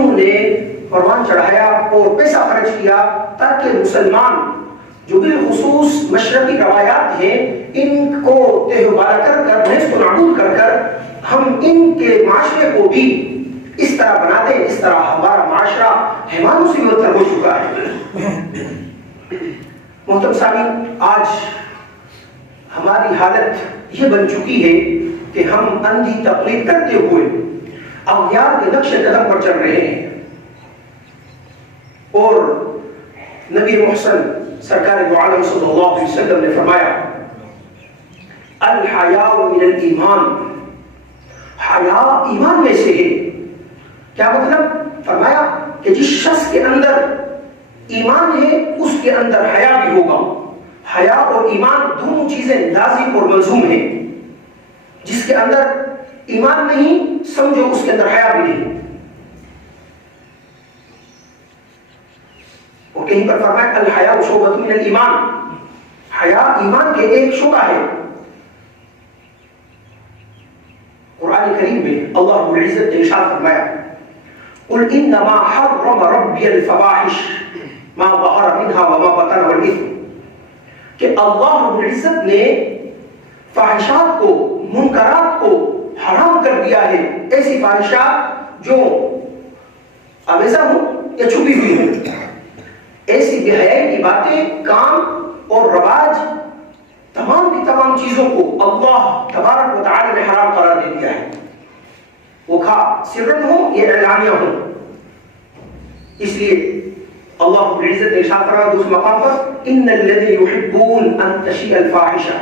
انہوں نے قربان چڑھایا اور پیسہ خرچ کیا تاکہ مسلمان جو بالخصوص مشرقی روایات ہیں ان کو تہ و بالا کر کر نیست و نابود کر کر ہم ان کے معاشرے کو بھی اس طرح بنا دیں اس طرح ہمارا معاشرہ حیوانوں سے بدتر ہو چکا ہے۔ محترم سامعین، آج ہماری حالت یہ بن چکی ہے کہ ہم اندھی تقلید کرتے ہوئے اغیار کے نقش قدم پر چل رہے ہیں، اور نبی محسن سرکار دو عالم صلی اللہ علیہ وسلم نے فرمایا الحیاء من الایمان، حیا ایمان میں سے ہے۔ کیا مطلب؟ فرمایا کہ جس شخص کے اندر ایمان ہے اس کے اندر حیا بھی ہوگا۔ حیا اور ایمان دونوں چیزیں لازم اور ملزوم ہیں۔ جس کے اندر ایمان نہیں سمجھو اس کے اندر حیا بھی نہیں۔ اور کہیں پر فرمایا الحیاء شعبۃ من الایمان، حیا ایمان کے ایک شعبہ ہے۔ قرآن کریم میں اللہ رب العزت نے ارشاد فرمایا قل انما حرم ربی الفواحش ما ظہر منها وما بطن والاثم، کہ اللہ رب العزت نے فاحشات کو، منکرات کو حرام کر دیا ہے، ایسی فاحشات جو آویزہ ہوں یا چھپی ہوئی ہوں، ایسی بے حیائی کی باتیں، کام اور رواج، تمام کی تمام چیزوں کو اللہ تبارک و تعالی نے حرام قرار دے دیا ہے، وہ کھا سرن ہو یا اعلانیہ ہو۔ اس لیے اللہ رب العزت نے ارشاد فرمایا دوسرے مقام پر ان الذين يحبون ان تشيع الفاحشة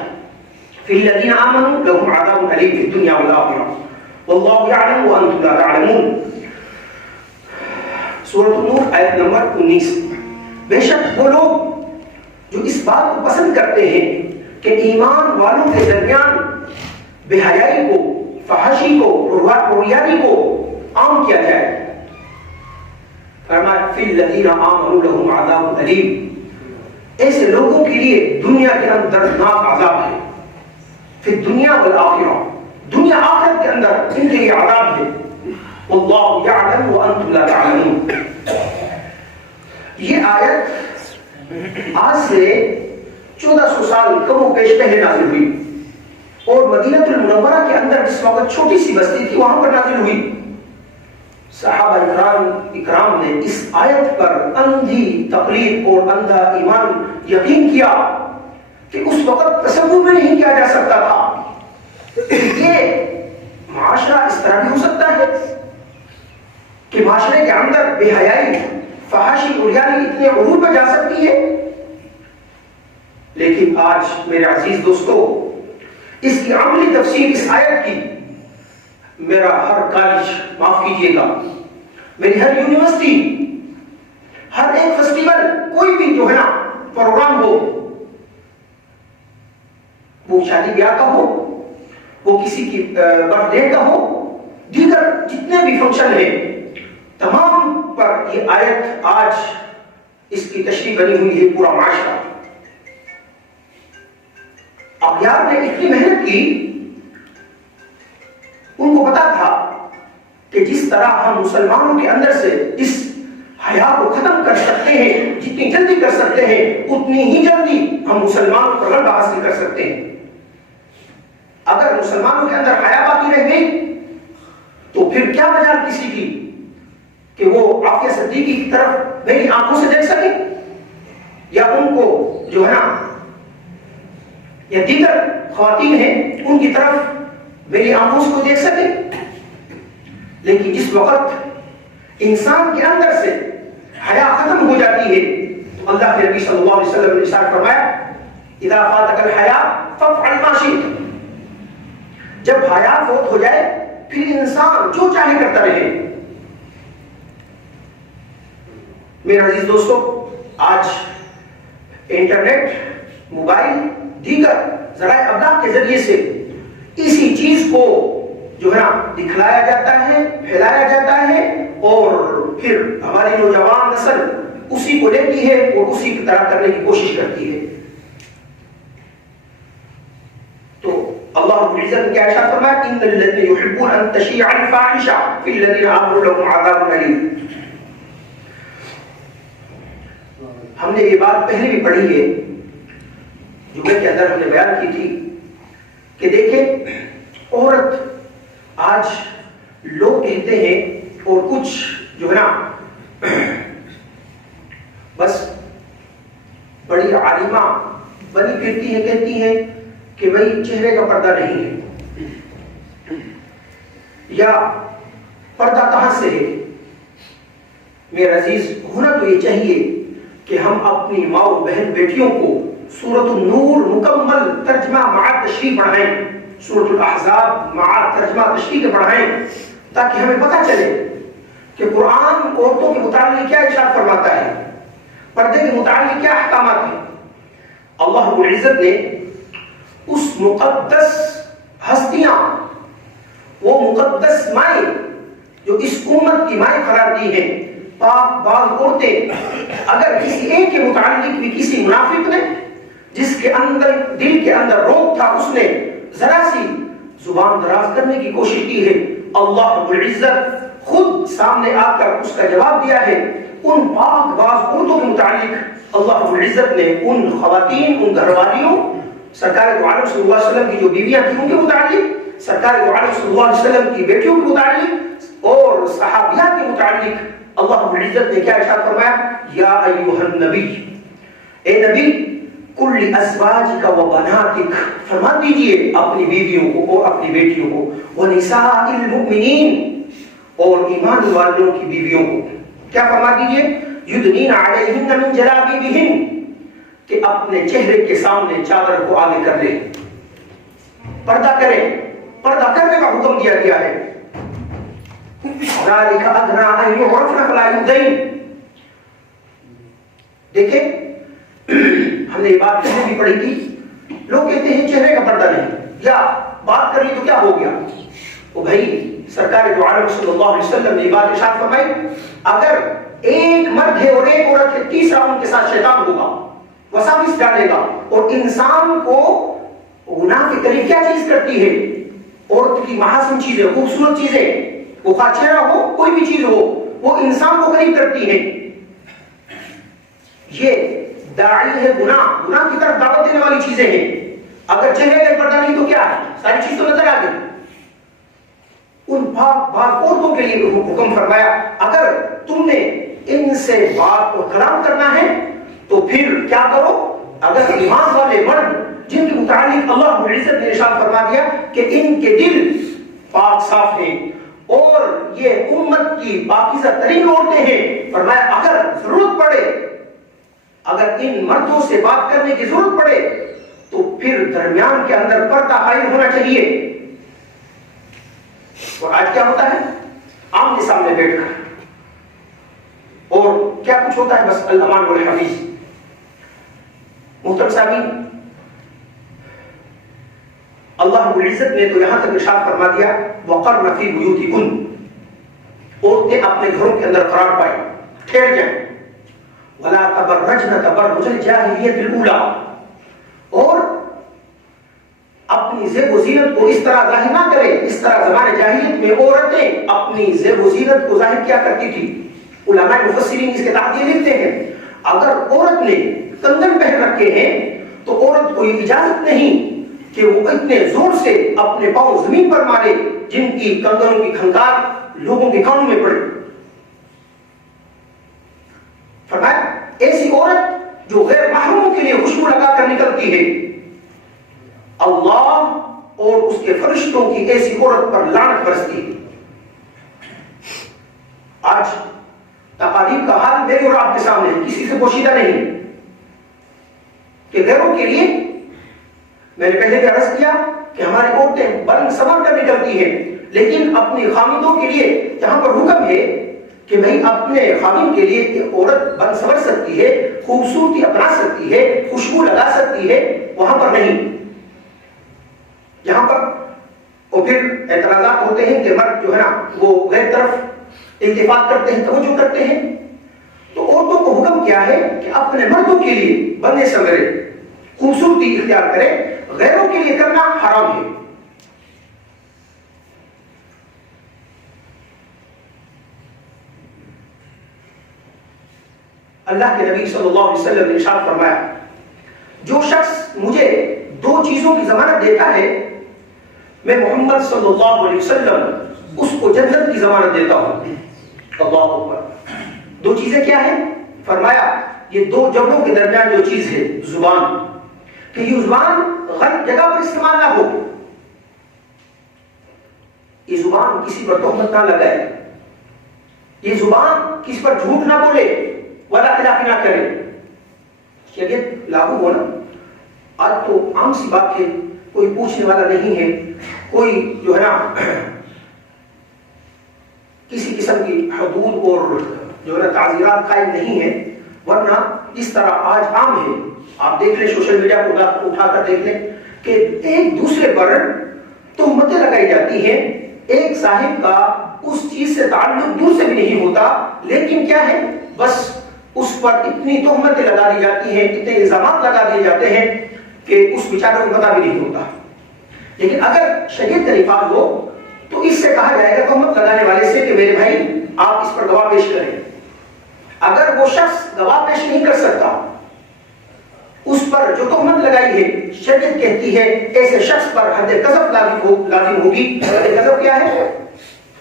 في الذين آمنوا لهم عذاب أليم في الدنيا والآخرة والله يعلم وأنتم لا تعلمون۔ سورۃ النور آیت نمبر 19۔ بے شک وہ لوگ جو اس بات کو پسند کرتے ہیں کہ ایمان والوں کے درمیان بے حیائی کو، فحاشی کو، رویانی کو عام کیا جائے، فرمایا فی الذین آمنوا لهم عذاب الیم، ایسے لوگوں کے لیے دنیا کے اندر دردناک عذاب ہے، فی الدنیا والآخرہ، دنیا آخرت کے اندر ان کے لیے عذاب ہے، واللہ یعلم وانتم لا تعلمون۔ یہ آیت آج سے 1400 سال کم و بیش پہلے نازل ہوئی، اور مدینہ المنورہ کے اندر جس وقت چھوٹی سی بستی تھی وہاں پر نازل ہوئی۔ صحابہ اکرام نے اس آیت پر اندھی تقلید اور اندھا ایمان یقین کیا کہ اس وقت تصور بھی نہیں کیا جا سکتا تھا کہ یہ معاشرہ اس طرح بھی ہو سکتا ہے کہ معاشرے کے اندر بے حیائی، فحاشی، عریانی اتنے عروج پہ جا سکتی ہے۔ لیکن آج میرے عزیز دوستو، اس کی عملی تفسیر اس آیت کی میرا ہر کالج، معاف کیجئے گا، میری ہر یونیورسٹی، ہر ایک فیسٹیول، کوئی بھی جو ہے نا پروگرام ہو، وہ شادی بیاہ کا ہو، وہ کسی کی برتھ ڈے کا ہو، دیگر جتنے بھی فنکشن ہیں، تمام پر یہ آیت آج اس کی تشریح بنی ہوئی ہے۔ پورا معاشرہ، اغیار نے اتنی محنت کی، ان کو پتا تھا کہ جس طرح ہم مسلمانوں کے اندر سے اس حیا کو ختم کر سکتے ہیں، جتنی جلدی کر سکتے ہیں اتنی ہی جلدی ہم مسلمانوں پر غلبہ حاصل کر سکتے ہیں۔ اگر مسلمانوں کے اندر حیا باقی رہ گئی تو پھر کیا مجال کسی کی کہ وہ عافیہ صدیقی کی طرف میری آنکھوں سے دیکھ سکے، یا ان کو جو ہے نا، یا دیگر خواتین ہیں ان کی طرف میری آنکھوں سے کو دیکھ سکے۔ لیکن جس وقت انسان کے اندر سے حیا ختم ہو جاتی ہے تو اللہ کے نبی صلی اللہ علیہ وسلم نے ارشاد فرمایا اذا فاتك الحیا فافعل ما شئت، جب حیا فوت ہو جائے پھر انسان جو چاہے کرتا رہے۔ میرے عزیز دوستو، آج انٹرنیٹ، موبائل، دیگر ذرائع ابلاغ کے ذریعے سے اسی چیز کو جو ہے نا دکھلایا جاتا ہے، پھیلایا جاتا ہے، اور پھر ہماری نوجوان نسل اسی کو لیتی ہے اور اسی کی طرح کرنے کی کوشش کرتی ہے۔ تو اللہ رب العزت نے کیا ارشاد فرمایا ان الذين يحبون ان تشيع الفاحشة في الذين آمنوا لهم عذاب أليم۔ نے یہ بات پہلے بھی پڑھی ہے، جمعے کے اندر ہم نے بیان کی تھی کہ دیکھیں عورت، آج لوگ کہتے ہیں اور کچھ جو ہے نا بس بڑی عالمہ بنی پھرتی ہیں، کہتی ہیں کہ بھئی چہرے کا پردہ نہیں ہے، یا پردہ کہاں سے ہے؟ میرے عزیز، ہونا تو یہ چاہیے کہ ہم اپنی ماں بہن بیٹیوں کو سورۃ النور مکمل ترجمہ مع تشریح پڑھائیں، سورۃ الاحزاب مع ترجمہ تشریح کے پڑھائیں، تاکہ ہمیں پتہ چلے کہ قرآن عورتوں کے متعلق کیا ارشاد فرماتا ہے، پردے کے متعلق کیا احکامات ہیں۔ اللہ رب العزت نے اس مقدس ہستیاں، وہ مقدس مائیں جو اس امت کی مائیں قرار دی ہیں، پاک باز عورتیں، اگر کسی ایک کے متعلق بھی کسی منافق نے، جس کے اندر دل کے اندر روگ تھا، اس نے ذرا سی زبان دراز کرنے کی کوشش کی ہے، اللہ رب العزت خود سامنے آ کر اس کا جواب دیا ہے۔ ان پاک باز عورتوں کے متعلق اللہ رب العزت نے ان خواتین، ان گھر والیوں، سرکار دو عالم صلی اللہ علیہ وسلم کی جو بیویاں تھیں ان کے متعلق، سرکار دو عالم صلی اللہ علیہ وسلم کی بیٹیوں کے متعلق اور صحابیات کے متعلق اللہ رب العزت نے کیا ارشاد فرمایا؟ یا ایھا النبی، اے نبی، کل ازواجک و بناتک، فرما دیجئے اپنی بیویوں کو اور اپنی بیٹیوں کو، ونساء المؤمنین، اور ایمان والوں کی بیویوں کو کیا فرما دیجئے؟ یدنین علیہن من جلابیبہن، کہ اپنے چہرے کے سامنے چادر کو آگے کر لیں، پردہ کریں، پردہ کرنے کا حکم دیا گیا ہے۔ ذالک ادنی ان یعرفن فلا یؤذین، دیکھیں ہم نے یہ بات پہلے بھی پڑھی تھی، لوگ کہتے ہیں چہرے کا پردہ نہیں، یا بات کر لی تو کیا ہو گیا؟ وہ بھائی سرکار دو عالم صلی اللہ علیہ وسلم نے یہ بات ارشاد فرمائی، اگر ایک مرد ہے اور ایک عورت ہے، تیسرا ان کے ساتھ شیطان ہوگا، وساوس ڈالے گا، اور انسان کو گناہ کے قریب کیا چیز کرتی ہے؟ عورت کی محاسن چیزیں، خوبصورت چیزیں، وہ خواہ چہرہ ہو، کوئی بھی چیز ہو، وہ انسان کو قریب کرتی ہے۔ یہ داعی ہے گناہ کی طرف دعوت دینے والی چیزیں ہیں۔ اگر چہرے کا پردہ نہیں تو کیا ہے؟ ساری چیز تو نظر آ گئی۔ ان پاک باز عورتوں کے لیے حکم فرمایا، اگر تم نے ان سے بات اور کلام کرنا ہے تو پھر کیا کرو؟ اگر ایمان والے مرد جن کے متعلق اللہ رب العزت نے ارشاد فرما دیا کہ ان کے دل پاک صاف ہیں اور یہ امت کی پاکیزہ ترین عورتیں ہیں، فرمایا اگر ضرورت پڑے، اگر ان مردوں سے بات کرنے کی ضرورت پڑے تو پھر درمیان کے اندر پردہ قائم ہونا چاہیے۔ اور آج کیا ہوتا ہے؟ آمنے سامنے بیٹھ کر، اور کیا کچھ ہوتا ہے؟ بس الامان والحفیظ۔ محترم سامعین، اللہ رب العزت نے تو یہاں تک ارشاد فرما دیا وَقَرْنَ فِي بُيُوتِكُنَّ، عورتیں اپنے گھروں کے اندر قرار پائیں، ٹھہر جائیں، وَلَا تَبَرَّجْنَ تَبَرُّجَ الْجَاهِلِيَّةِ الْأُولَىٰ، اور اپنی زیب و زینت کو اس طرح ظاہر نہ کریں، اس طرح زمانے جاہلیت میں عورتیں اپنی زیب و زینت کو ظاہر کیا کرتی تھی۔ علماء مفسرین اس کے تحت یہ لکھتے ہیں، اگر عورت نے کنگن پہن رکھے ہیں تو عورت کو یہ اجازت نہیں کہ وہ اتنے زور سے اپنے پاؤں زمین پر مارے جن کی کنگنوں کی کھنکار لوگوں کے کانوں میں پڑے۔ فرمایا ایسی عورت جو غیر محرموں کے لیے خوشبو لگا کر نکلتی ہے، اللہ اور اس کے فرشتوں کی ایسی عورت پر لعنت برستی ہے۔ آج تقاریب کا حال میرے اور آپ کے سامنے ہے، کسی سے پوشیدہ نہیں، کہ غیروں کے لیے میں نے پہلے بھی عرض کیا کہ ہماری عورتیں بن سنور کر نکلتی ہیں، لیکن اپنی خاوندوں کے لیے جہاں پر حکم ہے کہ بھئی اپنے خاوند کے لیے عورت بن سنور سکتی ہے، خوبصورتی اپنا سکتی ہے، خوشبو لگا سکتی ہے، وہاں پر نہیں۔ جہاں پر اور پھر اعتراضات ہوتے ہیں کہ مرد جو ہے نا وہ غیر طرف التفات کرتے ہیں، توجہ کرتے ہیں، تو عورتوں کو حکم کیا ہے کہ اپنے مردوں کے لیے بنے سنورے، خوبصورتی اختیار کرے، غیروں کے لیے کرنا حرام ہے۔ اللہ کے نبی صلی اللہ علیہ وسلم نے ارشاد فرمایا جو شخص مجھے دو چیزوں کی ضمانت دیتا ہے میں محمد صلی اللہ علیہ وسلم اس کو جنت کی ضمانت دیتا ہوں. اللہ اکبر. دو چیزیں کیا ہیں؟ فرمایا یہ دو جبڑوں کے درمیان جو چیز ہے زبان، کہ یہ زبان غلط جگہ پر استعمال نہ ہو، یہ زبان کسی پر تہمت نہ لگائے، یہ زبان کسی پر جھوٹ نہ بولے، وعدہ خلافی نہ کرے. شریعت لاگو ہونا آج تو عام سی بات ہے، کوئی پوچھنے والا نہیں ہے، کوئی جو ہے نا کسی قسم کی حدود اور جو ہے نا تعزیرات قائم نہیں ہے، ورنہ اس طرح آج عام ہے. آپ دیکھ لیں سوشل میڈیا کو اٹھا کر دیکھ لیں کہ ایک دوسرے پر تہمتیں لگائی جاتی ہیں. ایک صاحب کا اس چیز سے تعلق دور سے بھی نہیں ہوتا، لیکن کیا ہے بس اس پر اتنی تہمتیں لگا دی جاتی ہیں، اتنے الزامات لگا دیے جاتے ہیں کہ اس بیچارے کو پتہ بھی نہیں ہوتا. لیکن اگر شریعت کا نفاذ ہو تو اس سے کہا جائے گا تہمت لگانے والے سے کہ میرے بھائی آپ اس پر گواہ پیش کریں. اگر وہ شخص گواہ پیش نہیں کر سکتا، اس پر جو تہمت لگائی ہے شریعت کہتی ہے ایسے شخص پر حد قذف لازم ہوگی. حد قذف کیا ہے؟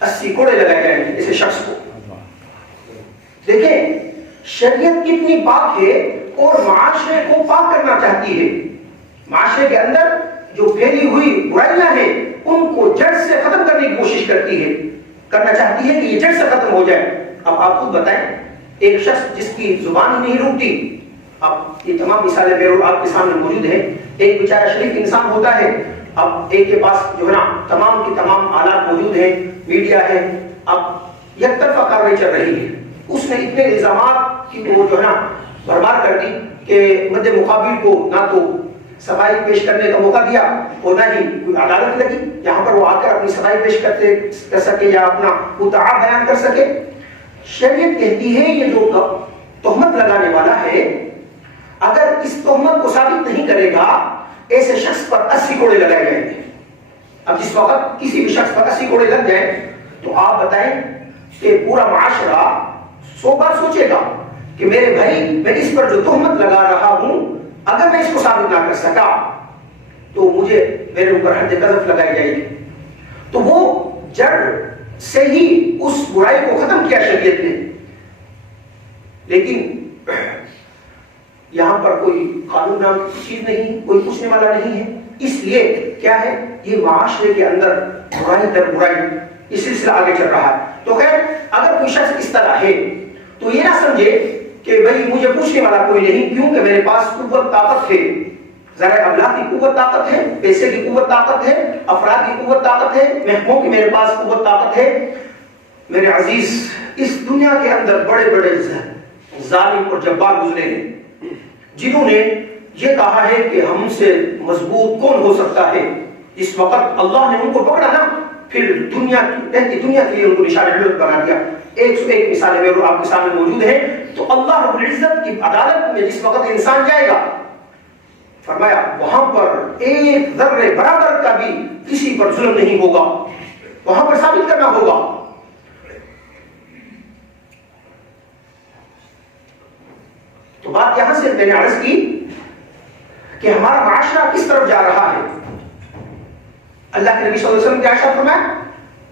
80 کوڑے لگائے جائیں گے ایسے شخص کو. دیکھیں شریعت کتنی پاک ہے اور معاشرے کو پاک کرنا چاہتی ہے. معاشرے کے اندر جو پھیلی ہوئی برائیاں ہیں ان کو جڑ سے ختم کرنے کی کوشش کرنا چاہتی ہے کہ یہ جڑ سے ختم ہو جائے. اب آپ خود بتائیں ایک شخص جس کی زبان ہی نہیں روکتی، اب یہ تمام مثالیں میرے آپ کے سامنے موجود ہیں. ایک بیچارہ شریف انسان ہوتا ہے، اب ایک کے پاس جو ہے نا تمام کی تمام آلات موجود ہیں، میڈیا ہے، اب یک طرفہ کاروائی چل رہی ہے. اس نے اتنے الزامات کی وہ جو ہے نا بھرمار کر دی کہ مد مقابل کو نہ تو صفائی پیش کرنے کا موقع دیا اور نہ ہی کوئی عدالت لگی جہاں پر وہ آ کر اپنی صفائی پیش کر سکے یا اپنا مدعا بیان کر سکے. شریعت کہتی ہے یہ جو تہمت لگانے والا ہے اگر اس تہمت کو ثابت نہیں کرے گا ایسے شخص پر 80 کوڑے لگائے جائیں گے. اب جس وقت کسی بھی شخص پر 80 کوڑے لگ جائیں تو آپ بتائیں کہ پورا معاشرہ 100 بار سوچے گا کہ میرے بھائی میں اس پر جو تہمت لگا رہا ہوں اگر میں اس کو ثابت نہ کر سکا تو مجھے میرے اوپر حد قذف لگائی جائے گی. تو وہ جڑ سے ہی اس برائی کو ختم کیا شریعت نے. لیکن یہاں پر کوئی قانون نام کی چیز نہیں، کوئی پوچھنے والا نہیں ہے. اس لیے کیا ہے یہ معاشرے کے اندر برائی در برائی یہ سلسلہ آگے چل رہا ہے. تو خیر اگر کوئی شخص اس طرح ہے تو یہ نہ سمجھے کہ بھئی مجھے پوچھنے والا کوئی نہیں کیونکہ میرے پاس قوت طاقت ہے. ذرا ابلاغ کی قوت طاقت ہے، پیسے کی قوت طاقت ہے، افراد کی قوت طاقت ہے، محکموں کی میرے پاس قوت طاقت ہے. میرے عزیز اس دنیا کے اندر بڑے بڑے ظالم اور جبار گزرے ہیں جنہوں نے یہ کہا ہے کہ ہم سے مضبوط کون ہو سکتا ہے. اس وقت اللہ نے ان کو پکڑا نا پھر دنیا کے لیے ان کو نشان عبرت بنا دیا. 101 مثالیں میرے آپ کے سامنے موجود ہیں. تو اللہ رب العزت کی عدالت میں جس وقت انسان جائے گا فرمایا وہاں پر ایک ذرے برابر کا بھی کسی پر ظلم نہیں ہوگا، وہاں پر ثابت کرنا ہوگا. تو بات یہاں سے میں نے عرض کی کہ ہمارا معاشرہ کس طرف جا رہا ہے. اللہ کے نبی صلی اللہ علیہ وسلم کیا ارشاد فرمایا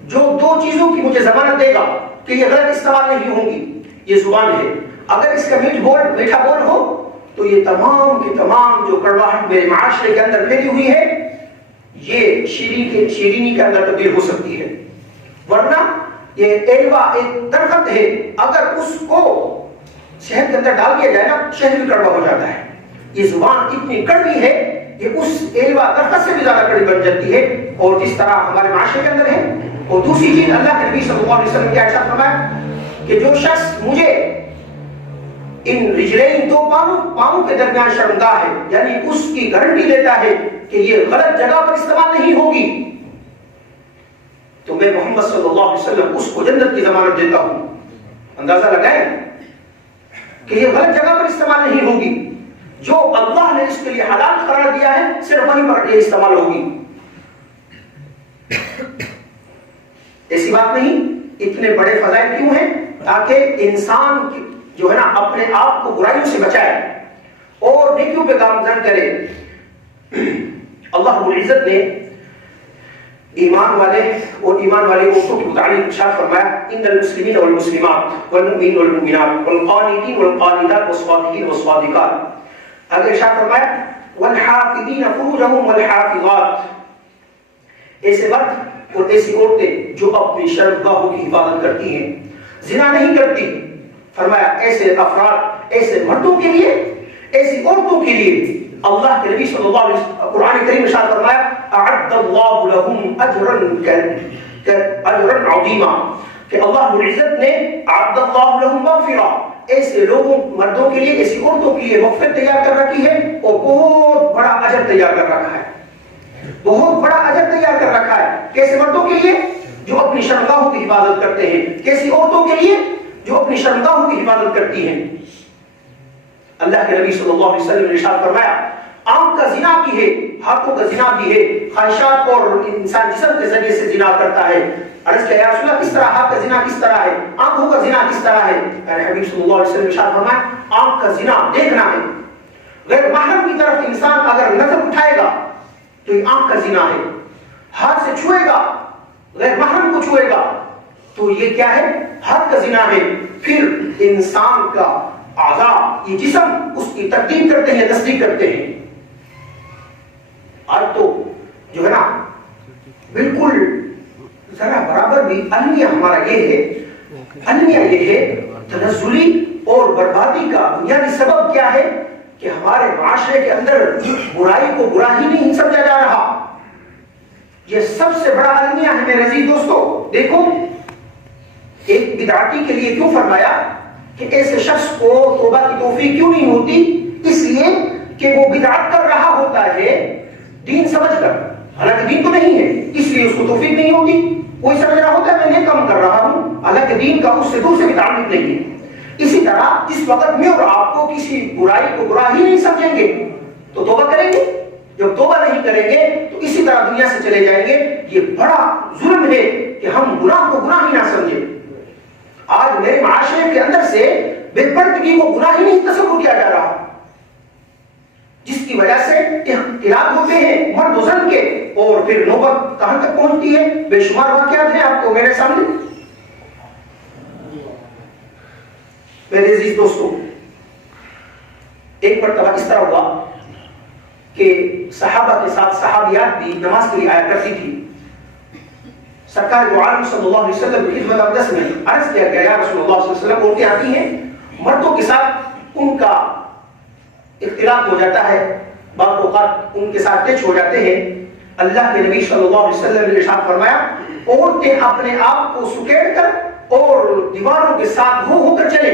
جو دو چیزوں کی مجھے ضمانت دے گا کہ یہ غلط استعمال نہیں ہوں گی، یہ زبان ہے. اگر اس کا میٹھا بول ہو تو یہ تمام کی تمام جو کڑواہٹ میرے معاشرے کے اندر پھیلی ہوئی ہے یہ شیرینی کے اندر تبدیل ہو سکتی ہے. ورنہ یہ ایلوا ایک درخت ہے، اگر اس کو شہد کے اندر ڈال دیا جائے نا شہد بھی کڑوا ہو جاتا ہے. یہ زبان اتنی کڑوی ہے یہ اس ایلوا درخت سے بھی زیادہ کڑوی بن جاتی ہے اور جس طرح ہمارے معاشرے کے اندر ہے. اور دوسری چیز اللہ کے نبی صلی اللہ علیہ وسلم کیا ارشاد فرمایا کہ جو شخص مجھے ان رجلین دو پاؤں کے درمیان شرمگاہ ہے یعنی اس کی گارنٹی دیتا ہے کہ یہ غلط جگہ پر استعمال نہیں ہوگی تو میں محمد صلی اللہ علیہ وسلم اس کو جنت کی ضمانت دیتا ہوں. اندازہ لگائیں کہ یہ غلط جگہ پر استعمال نہیں ہوگی، جو اللہ نے اس کے لیے حلال قرار دیا ہے صرف وہیں پر یہ استعمال ہوگی. ایسی بات نہیں. اتنے بڑے فضائل کیوں ہیں؟ تاکہ انسان جو ہے نا اپنے آپ کو برائیوں سے بچائے اور نیکیوں پہ گامزن کرے۔ اللہ رب العزت نے ایمان والے اور ایمان والی عورتوں کے متعلق ارشاد فرمایا ان المسلمین والمسلمات والمؤمنین والمؤمنات والقانتین والقانتات والصادقین والصادقات، اگر ارشاد فرمایا والحافظین فروجهم والحافظات، ایسے مرد اور ایسی عورتیں جو اپنی شرمگاہوں کی حفاظت کرتی ہیں، زنا نہیں کرتی، فرمایا ایسے افراد، ایسے مردوں کے لیے، ایسی عورتوں کے لیے اللہ کے نبی صلی اللہ علیہ وسلم قرآن کریم میں ارشاد فرمایا اعد اللہ لهم اجرا عظیما، کہ اللہ رب العزت نے اعد اللہ لهم مغفرہ، ایسے لوگوں مردوں کے لیے، ایسی عورتوں کے لیے مغفرت تیار کر رکھی ہے اور بہت بڑا اجر تیار کر رکھا ہے، بہت بڑا اجر تیار کر رکھا ہے۔ کیسے مردوں کے لیے جو اپنی شرمگاہوں کی حفاظت کرتے ہیں، کیسی عورتوں کے لیے جو اپنی شرمگاہوں کی حفاظت کرتی ہیں۔ اللہ کے نبی صلی اللہ علیہ وسلم نے ارشاد فرمایا آنکھ کا زنا بھی ہے، ہاتھوں کا زنا بھی ہے، خواہشات اور انسان جسم کے ذریعے سے زنا کرتا ہے۔ عرض کیا یا رسول اللہ کس طرح، ہاتھ کا زنا کس طرح ہے، آنکھوں کا زنا کس طرح ہے؟ حبیب صلی اللہ علیہ وسلم نے ارشاد فرمایا آنکھ کا زنا دیکھنا ہے، غیر محرم کی طرف انسان اگر نظر اٹھائے گا تو یہ آنکھ کا زنا ہے، ہاتھ سے چھوئے گا، غیر محرم کو چھوئے گا تو یہ کیا ہے، ہاتھ کا زنا ہے۔ پھر انسان کا اعضاء، یہ جسم اس کی تقدیم کرتے ہیں، تصدیق کرتے ہیں۔ آج تو جو ہے نا بالکل ذرا برابر بھی المیہ ہمارا یہ ہے، المیہ یہ ہے تنزلی اور بربادی کا بنیادی سبب کیا ہے کہ ہمارے معاشرے کے اندر برائی کو برائی نہیں سمجھا جا رہا۔ یہ سب سے بڑا المیہ ہے میرے عزیز دوستو۔ دیکھو ایک بدعتی کے لیے کیوں فرمایا کہ ایسے شخص کو توبہ کی توفیق کیوں نہیں ہوتی؟ اس لیے کہ وہ بدعت کر رہا ہوتا ہے دین سمجھ کر، حالانکہ دین تو نہیں ہے، اس لیے اس کو توفیق نہیں ہوتی۔ کوئی سمجھ رہا ہوتا ہے میں نیک کام کر رہا ہوں، حالانکہ دین کا اس سے دور سے بھی تعلق نہیں ہے۔ اسی طرح جس وقت میں اور آپ کو کسی برائی کو برا ہی نہیں سمجھیں گے تو توبہ کریں گے، جب توبہ نہیں کریں گے تو اسی طرح دنیا سے چلے جائیں گے۔ یہ بڑا ظلم ہے کہ ہم گناہ کو گناہ ہی نہ سمجھیں۔ آج میرے معاشرے کے اندر سے بے پردگی کو گناہ ہی نہیں تصور کیا جا رہا، جس کی وجہ سے اختلاف ہوتے ہیں مرد و زن کے، اور پھر نوبت کہاں تک پہنچتی ہے؟ بے شمار واقعات ہیں آپ کو میرے سامنے۔ میرے عزیز دوستو، ایک مرتبہ اس طرح ہوا کہ صحابہ کے ساتھ صحابیات بھی نماز کے لیے آیا کرتی تھی۔ سرکار دو عالم صلی اللہ علیہ وسلم کی خدمت اقدس میں عرض کیا گیا یا رسول اللہ صلی اللہ علیہ وسلم، عورتیں آتی ہیں مردوں کے ساتھ ان کا اختلاف ہو جاتا ہے، بعض اوقات ان کے ساتھ ٹچ ہو جاتے ہیں۔ اللہ کے نبی صلی اللہ علیہ وسلم نے ارشاد فرمایا عورتیں اپنے آپ کو سکیڑ کر اور دیواروں کے ساتھ ہو کر چلے۔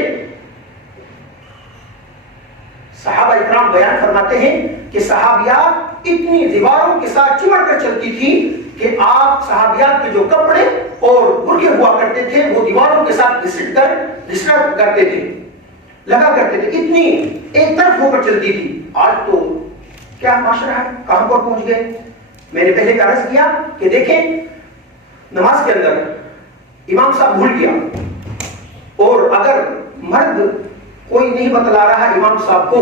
صحابہ اکرام بیان فرماتے ہیں کہ صحابیات اتنی دیواروں کے ساتھ چمٹ کر چلتی تھی کہ آپ صحابیات کے جو کپڑے اور برقعے ہوا کرتے تھے وہ دیواروں کے ساتھ گھسٹ کرتے تھے، لگا کرتے تھے، اتنی ایک طرف ہو کر چلتی تھی۔ آج تو کیا معاشرہ ہے، کہاں پر پہنچ گئے؟ میں نے پہلے عرض کیا کہ دیکھیں نماز کے اندر امام صاحب بھول گیا اور اگر مرد کوئی نہیں بتلا رہا امام صاحب کو،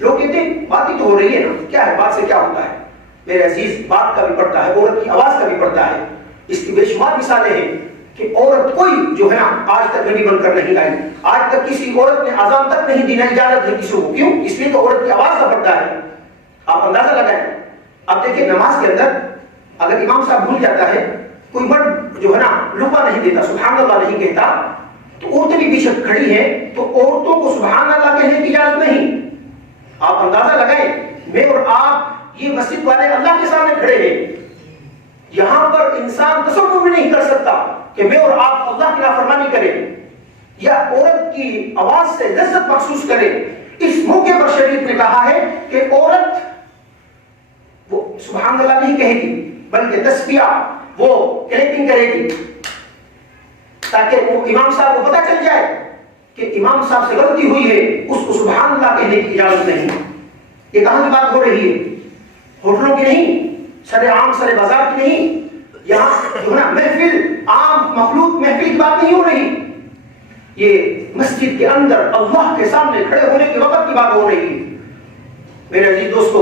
لوگ کہتے ہیں بات ہی تو ہو رہی ہے نا، کیا ہے بات سے کیا ہوتا ہے؟ میرے عزیز بات کا بھی پڑتا ہے، عورت کی آواز کا بھی پڑتا ہے۔ اس کی بے شمار مثالیں ہیں کہ عورت کوئی جو ہے نا آج تک نبی بن کر نہیں آئی، آج تک کسی عورت نے اذان تک نہیں دی، نہ اجازت ہے کسی کو، کیوں؟ اس لیے کہ عورت کی آواز کا پڑتا ہے۔ آپ اندازہ لگائیں، اب دیکھیں نماز کے اندر اگر امام صاحب بھول جاتا ہے، کوئی مرد جو ہے نا لقمہ نہیں دیتا، سبحان اللہ نہیں کہتا، تو عورتیں بھی پیچھے کھڑی ہیں تو عورتوں کو سبحان اللہ کہنے کی اجازت نہیں۔ آپ اندازہ لگائیں، میں اور آپ یہ مسجد والے اللہ کے سامنے کھڑے ہیں، یہاں پر انسان تصور بھی نہیں کر سکتا کہ میں اور آپ اللہ کی نافرمانی کریں یا عورت کی آواز سے لذت محسوس کریں۔ اس موقع پر شریعت نے کہا ہے کہ عورت وہ سبحان اللہ نہیں کہے گی بلکہ تسبیح وہ کلیپنگ کرے گی، تاکہ وہ امام صاحب کو پتہ چل جائے کہ امام صاحب سے غلطی ہوئی ہے، اس کو سبحان اللہ کہنے کی اجازت نہیں۔ یہ کہاں کی بات ہو رہی ہے؟ ہوٹلوں کی نہیں، سر عام سر بازار کی نہیں، یہاں جو ہے نا محفل عام مخلوق محفل کی بات نہیں ہو رہی۔ یہ مسجد کے اندر اللہ کے سامنے کھڑے ہونے کے وقت کی بات ہو رہی ہے۔ میرے عزیز دوستو،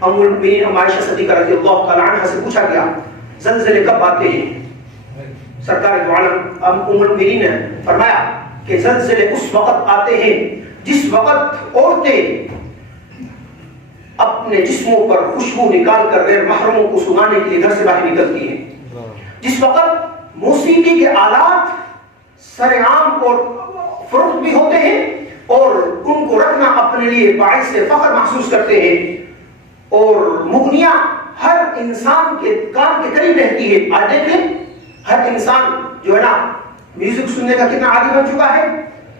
ام المؤمنین عائشہ صدیقہ رضی اللہ تعالی عنہا سے پوچھا گیا زلزلے کب آتے ہیں؟ سرکار دو عالم ام المؤمنین نے فرمایا کہ زلزلے اس وقت آتے ہیں جس وقت عورتیں اپنے جسموں پر خوشبو نکال کر غیر محرموں کو سنانے کے لیے گھر سے باہر نکلتی ہیں، جس وقت موسیقی کے آلات سر عام اور فروخت بھی ہوتے ہیں اور ان کو رکھنا اپنے لیے باعث فخر محسوس کرتے ہیں، اور مغنیاں ہر انسان کے کان کے قریب رہتی ہے۔ آج دیکھیں ہر انسان جو ہے نا میوزک سننے کا کتنا عادی بن چکا ہے۔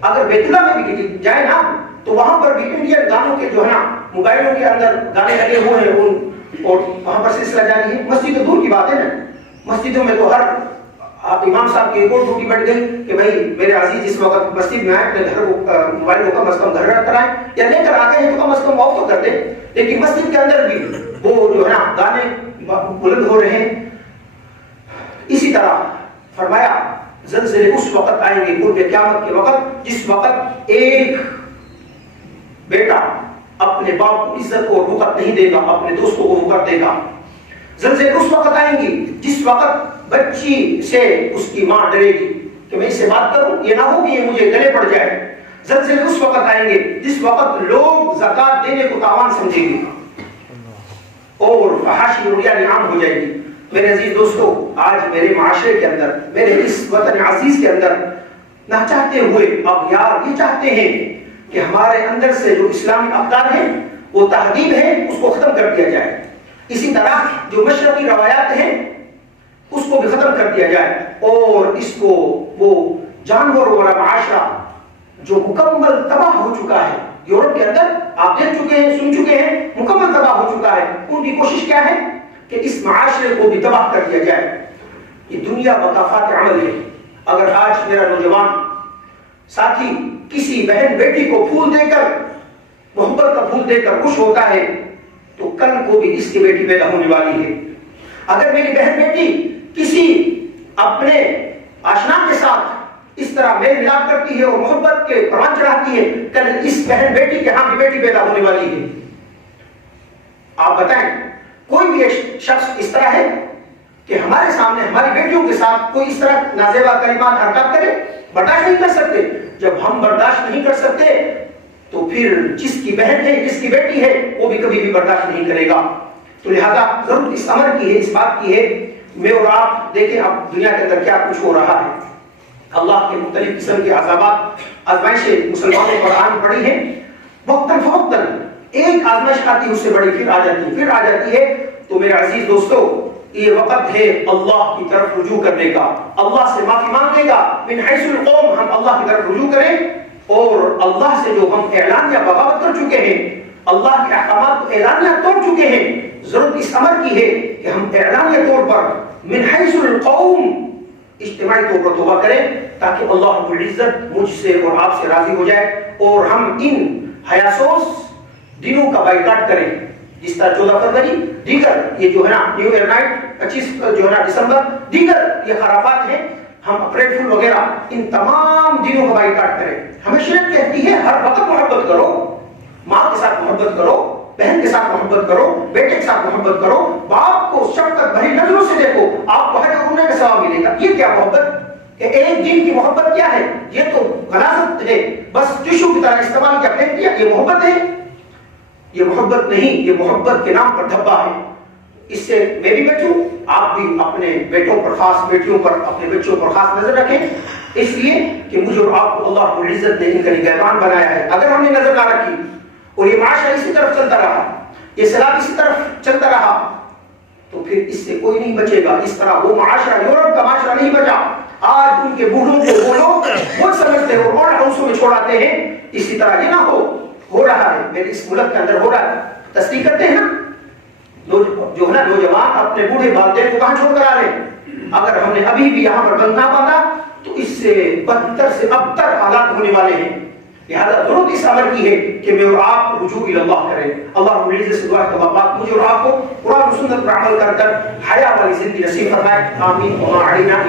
اگر بیت اللہ میں بھی جائے نا تو وہاں پر بھی انڈین گانوں کے جو ہے نا موبائلوں کے اندر گانے لگے ہوئے ہیں اور وہاں پر سلسلہ جاری ہے۔ مسجد تو دور کی بات ہے نا، مسجدوں میں تو ہر امام صاحب کی ایک اور ڈیوٹی بڑھ گئی کہ بھائی میرے عزیز اس وقت مسجد میں آئے اپنے گھر موبائل کو کم از کم گھر رکھ کر آئے یا لے کر آ گئے ہیں تو کم از کم آف تو کر دیں، لیکن مسجد کے اندر بھی وہ جو ہے نا گانے بلند ہو رہے ہیں۔ اسی طرح فرمایا زلزلے اس وقت آئیں گے قرب قیامت کے وقت جس وقت ایک بیٹا اپنے باپ کو عزت اور وقت نہیں دے گا، اپنے دوستوں کو وقت دے گا۔ زلزلے اس وقت آئیں گی جس وقت بچی سے اس کی ماں ڈرے گی کہ میں اس سے بات کروں یہ نہ ہو کہ یہ مجھے گلے پڑ جائے۔ زلزلے اس وقت آئیں گے جس وقت لوگ زکات دینے کو تاوان سمجھیں گے اور فحاشی اور ریا عام ہو جائے گی۔ میرے عزیز دوستو، آج میرے معاشرے کے اندر، میرے اس وطن عزیز کے اندر نہ چاہتے ہوئے اب یار یہ چاہتے ہیں کہ ہمارے اندر سے جو اسلامی اقدار ہیں وہ تہذیب ہے اس کو ختم کر دیا جائے، اسی طرح جو مشرقی روایات ہیں اس کو بھی ختم کر دیا جائے اور اس کو وہ جانور والا معاشرہ جو مکمل تباہ ہو چکا ہے یورپ کے اندر، آپ دیکھ چکے ہیں، سن چکے ہیں، مکمل تباہ ہو چکا ہے، ان کی کوشش کیا ہے کہ اس معاشرے کو بھی تباہ کر دیا جائے۔ یہ دنیا مکافات عمل ہے۔ اگر آج میرا نوجوان ساتھی کسی بہن بیٹی کو پھول دے کر، محبت کا پھول دے کر خوش ہوتا ہے تو کل کو بھی اس کی بیٹی پیدا ہونے والی ہے۔ اگر میری بہن بیٹی کسی اپنے آشنا کے ساتھ اس طرح میل ملاپ کرتی ہے اور محبت کے پروان چڑھاتی ہے، کل اس بہن بیٹی کے ہاں بھی بیٹی پیدا ہونے والی ہے۔ آپ بتائیں کوئی بھی ایک شخص اس طرح ہے کہ ہمارے سامنے ہماری بیٹیوں کے ساتھ کوئی اس طرح نازیبا کلمات حرکات کرے؟ برداشت نہیں کر سکتے۔ جب ہم برداشت نہیں کر سکتے تو پھر جس کی بہن ہے، جس کی بیٹی ہے، وہ بھی کبھی بھی برداشت نہیں کرے گا۔ تو لہذا ضرورت اس امر کی ہے، اس بات کی ہے، میں اور آپ دیکھیں اب دنیا کے اندر کیا کچھ ہو رہا ہے۔ اللہ کے مختلف قسم کے عذابات، آزمائشیں مسلمانوں پر آن پڑی ہیں وقتاً فوقتاً، ایک آزمائش آتی ہے اس سے بڑی پھر آ جاتی ہے۔ تو میرے عزیز دوستو، یہ وقت ہے اللہ کی طرف رجوع کرنے کا، اللہ سے معافی مانگنے کا۔ من حیث القوم، ہم اللہ کی طرف رجوع کریں اور اللہ سے جو ہم اعلانیہ بغاوت کر چکے ہیں، اللہ کے احکامات کو اعلانیہ توڑ چکے ہیں، ضرورت اس امر کی ہے کہ ہم اعلانیہ طور پر من حیث القوم اجتماعی طور پر توبہ کریں تاکہ اللہ رب العزت مجھ سے اور آپ سے راضی ہو جائے اور ہم ان حیاسوس دنوں کا بائیکاٹ کریں، جس طرح 14 فروری، دیگر یہ جو ہے نا نیو ایئر نائٹ، 25 جو ہے نا دسمبر، دیگر یہ خرافات ہیں، ہم اپریل فول وغیرہ ان تمام دنوں کا بائیکاٹ کریں۔ ہمیں شریعت کہتی ہے ہر وقت محبت کرو، ماں کے ساتھ محبت کرو، بہن کے ساتھ محبت کرو، بیٹے کے ساتھ محبت کرو، باپ کو شفقت بھری نظروں سے دیکھو، آپ کو حج عمرے کا ثواب ملے گا۔ یہ کیا محبت کہ ایک دن کی محبت کیا ہے؟ یہ تو غلاظت ہے، بس ٹشو کی طرح استعمال کیا پھینک دیا، یہ محبت ہے؟ یہ محبت نہیں، یہ محبت کے نام پر دھبا ہے۔ اس سے میں بھی بچوں، آپ بھی اپنے بیٹوں پر خاص، بیٹیوں پر، اپنے بچوں پر خاص نظر رکھیں، اس لیے کہ مجھے اور آپ کو اللہ رب العزت نے ان کا نگہبان بنایا ہے۔ اگر ہم نے نظر نہ رکھی اور یہ معاشرہ اسی طرف چلتا رہا، یہ سیلاب اسی طرف چلتا رہا، تو پھر اس سے کوئی نہیں بچے گا۔ اس طرح وہ معاشرہ، یورپ کا معاشرہ نہیں بچا۔ آج ان کے بوڑھوں کو وہ لوگ وہ سمجھتے ہیں اور ہاؤسوں میں چھوڑاتے ہیں، اسی طرح یہ نہ ہو رہا ہے، میرے اس ملک کے اندر ہو رہا ہے۔ تصدیق کرتے ہیں نا جو ہے نا نوجوان اپنے بوڑھے والدین کو کہاں چھوڑ کر آ رہے ہیں؟ اگر ہم نے ابھی بھی یہاں پر بند نہ باندھا تو اس سے بدتر سے ابتر حالات ہونے والے ہیں۔ لہذا ضرورت اس امر کی ہے کہ میں اور آپ رجوع اللہ کریں۔ اللہ رب العزت سے دعا ہے کہ اللہ مجھے اور آپ کو قرآن و سنت پر عمل کر حیا والی زندگی نصیب فرمائے۔ آمین۔ وما علینا